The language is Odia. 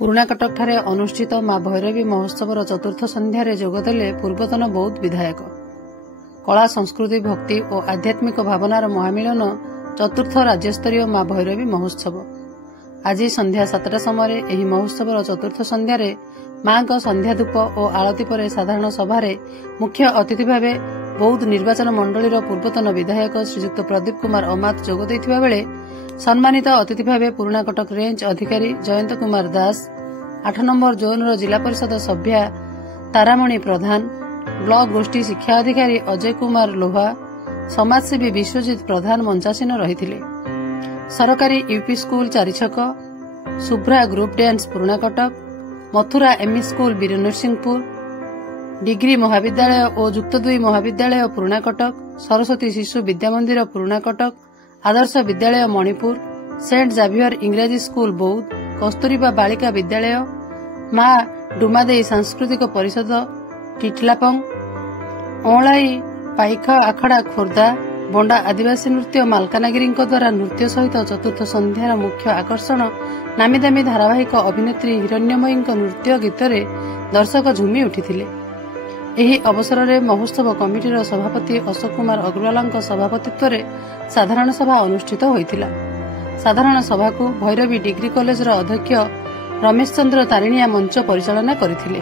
ପୁରୁଣାକଟକ ଠାରେ ଅନୁଷ୍ଠିତ ମା ଭୈରବୀ ମହୋତ୍ସବର ଚତୁର୍ଥ ସନ୍ଧ୍ୟାରେ ଯୋଗଦେଲେ ପୂର୍ବତନ ବୌଦ୍ଧ ବିଧାୟକ। କଳା ସଂସ୍କୃତି ଭକ୍ତି ଓ ଆଧ୍ୟାତ୍ମିକ ଭାବନାର ମହାମିଳନ ଚତୁର୍ଥ ରାଜ୍ୟସ୍ତରୀୟ ମା ଭୈରବୀ ମହୋତ୍ସବ। ଆଜି ସନ୍ଧ୍ୟା 7ଟା ସମୟରେ ଏହି ମହୋତ୍ସବର ଚତୁର୍ଥ ସନ୍ଧ୍ୟାରେ ମାଙ୍କ ସନ୍ଧ୍ୟାଧୂପ ଓ ଆଳତି ପରେ ସାଧାରଣ ସଭାରେ ମୁଖ୍ୟ ଅତିଥି ଭାବେ ବୌଦ୍ଧ ନିର୍ବାଚନ ମଣ୍ଡଳୀର ପୂର୍ବତନ ବିଧାୟକ ଶ୍ରୀଯୁକ୍ତ ପ୍ରଦୀପ କୁମାର ଅମାତ ଯୋଗ ଦେଇଥିବା ବେଳେ ସମ୍ମାନିତ ଅତିଥି ଭାବେ ପୁରୁଣାକଟକ ରେଞ୍ଜ ଅଧିକାରୀ ଜୟନ୍ତ କୁମାର ଦାସ, 8 ନମ୍ବର ଜୋନ୍ର ଜିଲ୍ଲା ପରିଷଦ ସଭ୍ୟା ତାରାମଣି ପ୍ରଧାନ, ବ୍ଲକ ଗୋଷ୍ଠୀ ଶିକ୍ଷା ଅଧିକାରୀ ଅଜୟ କୁମାର ଲୋହା, ସମାଜସେବୀ ବିଶ୍ୱଜିତ ପ୍ରଧାନ ମଞ୍ଚାସୀନ ରହିଥିଲେ। ସରକାରୀ UP school Charichhak, Shubhra group dance Purunakatak, Mathura ME school Biranarasinghapur, degree ମହାବିଦ୍ୟାଳୟ ଓ ଯୁକ୍ତ 2 ମହାବିଦ୍ୟାଳୟ ପୁରୁଣାକଟକ, ସରସ୍ୱତୀ ଶିଶୁ ବିଦ୍ୟାମନ୍ଦିର ପୁରୁଣାକଟକ, ଆଦର୍ଶ ବିଦ୍ୟାଳୟ ମଣିପୁର, ସେଣ୍ଟ ଜାଭିୟର ଇଂରାଜୀ ସ୍କୁଲ ବୌଦ୍ଧ, କସ୍ତୁରୀବା ବାଳିକା ବିଦ୍ୟାଳୟ, ମା ଡୁମାଦେଇ ସାଂସ୍କୃତିକ ପରିଷଦ ଟିଟଲାପଙ୍ଗ, ଅଁଳାଇ ପାଇକ ଆଖଡ଼ା ଖୋର୍ଦ୍ଧା, ବଣ୍ଡା ଆଦିବାସୀ ନୃତ୍ୟ ମାଲକାନଗିରିଙ୍କ ଦ୍ୱାରା ନୃତ୍ୟ ସହିତ ଚତୁର୍ଥ ସନ୍ଧ୍ୟାର ମୁଖ୍ୟ ଆକର୍ଷଣ ନାମିଦାମୀ ଧାରାବାହିକ ଅଭିନେତ୍ରୀ ହିରଣ୍ୟମୟୀଙ୍କ ନୃତ୍ୟ ଗୀତରେ ଦର୍ଶକ ଝୁମି ଉଠିଥିଲେ। ଏହି ଅବସରରେ ମହୋତ୍ସବ କମିଟିର ସଭାପତି ଅଶୋକ କୁମାର ଅଗ୍ରୱାଲଙ୍କ ସଭାପତିତ୍ୱରେ ସାଧାରଣ ସଭା ଅନୁଷ୍ଠିତ ହୋଇଥିଲା। ସାଧାରଣ ସଭାକୁ ଭୈରବୀ ଡିଗ୍ରୀ କଲେଜର ଅଧ୍ୟକ୍ଷ ରମେଶ ଚନ୍ଦ୍ର ତାରିଣିଆ ମଞ୍ଚ ପରିଚାଳନା କରିଥିଲେ।